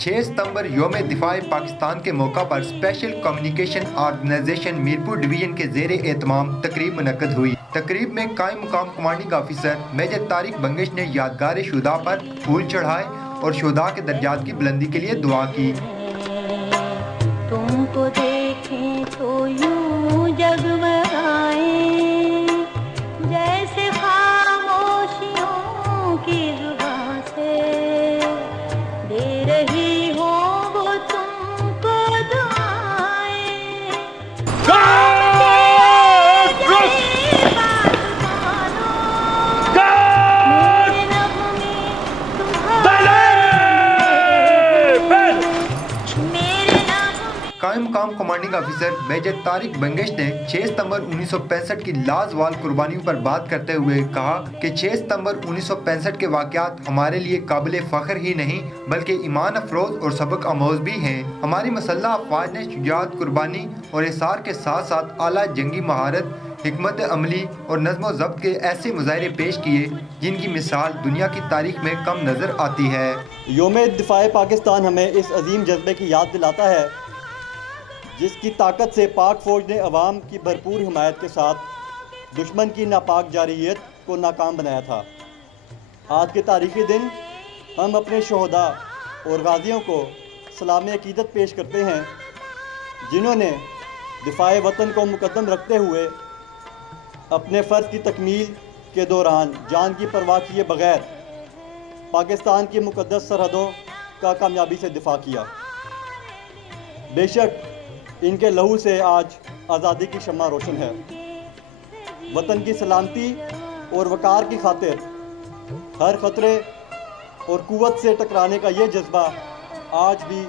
6 सितंबर योम दिफा पाकिस्तान के मौका पर special communication organisation Mirpur division के ज़ेर एहतमाम तकरीब मुनक्कद हुई। तकरीब में कायम मुकाम commanding officer major Tariq Bangash ने यादगार शुहदा पर फूल चढ़ाए और शुहदा के दर्जात की बुलंदी के लिए दुआ की। तुमको देखें तो यूं जगमगाए जैसे खामोशियों की जुबां से दे रही हो वो तुमको दुआएं। कायम मुकाम commanding officer major Tariq Bangash ने 6 सितंबर 1965 की लाजवाल कुर्बानियों पर बात करते हुए कहा कि 6 सितंबर 1965 के वाक़यात हमारे लिए काबिल फ़ख्र ही नहीं बल्कि ईमान अफरोज़ और सबक आमोज़ भी हैं। हमारी मसल्लह अफ़वाज ने शुजाअत, कुर्बानी और इसार के साथ साथ आला जंगी महारत, हिकमत अमली और नज़्म ज़ब्त के ऐसे मुज़ाहरे पेश किए जिनकी मिसाल दुनिया की तारीख में कम नज़र आती है। योम दिफा पाकिस्तान हमें इस अजीम जज्बे की याद दिलाता है जिसकी ताकत से पाक फ़ौज ने अवाम की भरपूर हिमायत के साथ दुश्मन की नापाक जारहियत को नाकाम बनाया था। आज के तारीख़ी दिन हम अपने शोहदा और गाज़ियों को सलाम अक़ीदत पेश करते हैं जिन्होंने दिफा वतन को मुक़द्दम रखते हुए अपने फ़र्ज़ की तकमील के दौरान जान की परवाह किए बग़ैर पाकिस्तान की मुक़द्दस सरहदों का कामयाबी से दिफा किया। बेशक इनके लहू से आज आज़ादी की शम्मा रोशन है। वतन की सलामती और वक़ार की खातिर हर ख़तरे और कुव्वत से टकराने का ये जज्बा आज भी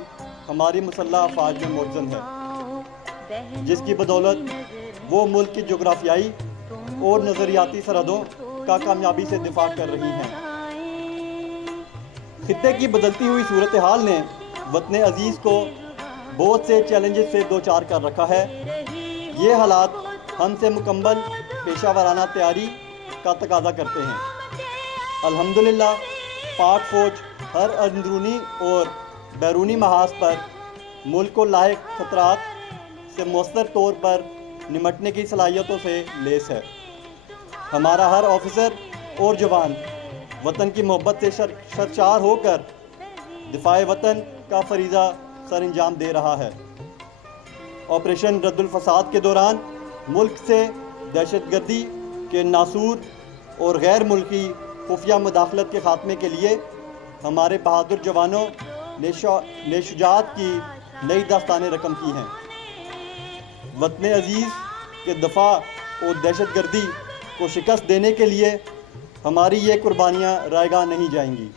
हमारी मुसल्लह अफ़वाज में मौजूद है, जिसकी बदौलत वो मुल्क की जोग्राफियाई और नज़रियाती सरहदों का कामयाबी से दिफा कर रही हैं। खित्ते की बदलती हुई सूरत हाल ने वतन अज़ीज़ को बहुत से चैलेंजेस से दो चार कर रखा है। ये हालात हमसे मुकम्मल पेशा वाराना तैयारी का तकाजा करते हैं। अल्हम्दुलिल्लाह पाक फ़ौज हर अंदरूनी और बैरूनी महाज पर मुल्क को लायक खतरात से मौसर तौर पर निमटने की सलाहियतों से लेस है। हमारा हर ऑफिसर और जवान वतन की मोहब्बत से सरशार होकर दिफाए वतन का फरीज़ा सर अंजाम दे रहा है। ऑपरेशन रद्दुल फसाद के दौरान मुल्क से दहशतगर्दी के नासूर और गैर मुल्की खुफिया मुदाखलत के ख़ात्मे के लिए हमारे बहादुर जवानों ने शुजाअत की नई दास्तान रकम की हैं। वतन अज़ीज़ के दफ़ा और दहशतगर्दी को शिकस्त देने के लिए हमारी ये कुर्बानियाँ रायगा नहीं जाएंगी।